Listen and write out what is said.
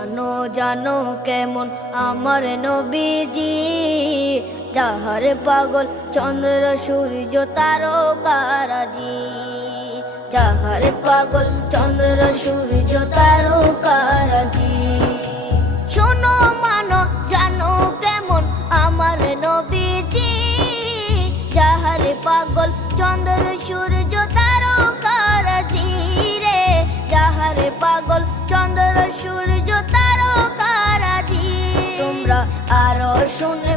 জানো জানো কেমন আমার নবীজি, যাহার পাগল চন্দ্র সূর্য তারকারাজি, যাহার পাগল চন্দ্র সূর্য তারকারাজি। শোনো মানো জানো কেমন আমার নবীজি, যাহার পাগল চন্দ্র সূর্য তারকারাজি রে, যাহার পাগল চন্দ্র সূর্য তারকারাজি। তোমরা আরো শুনে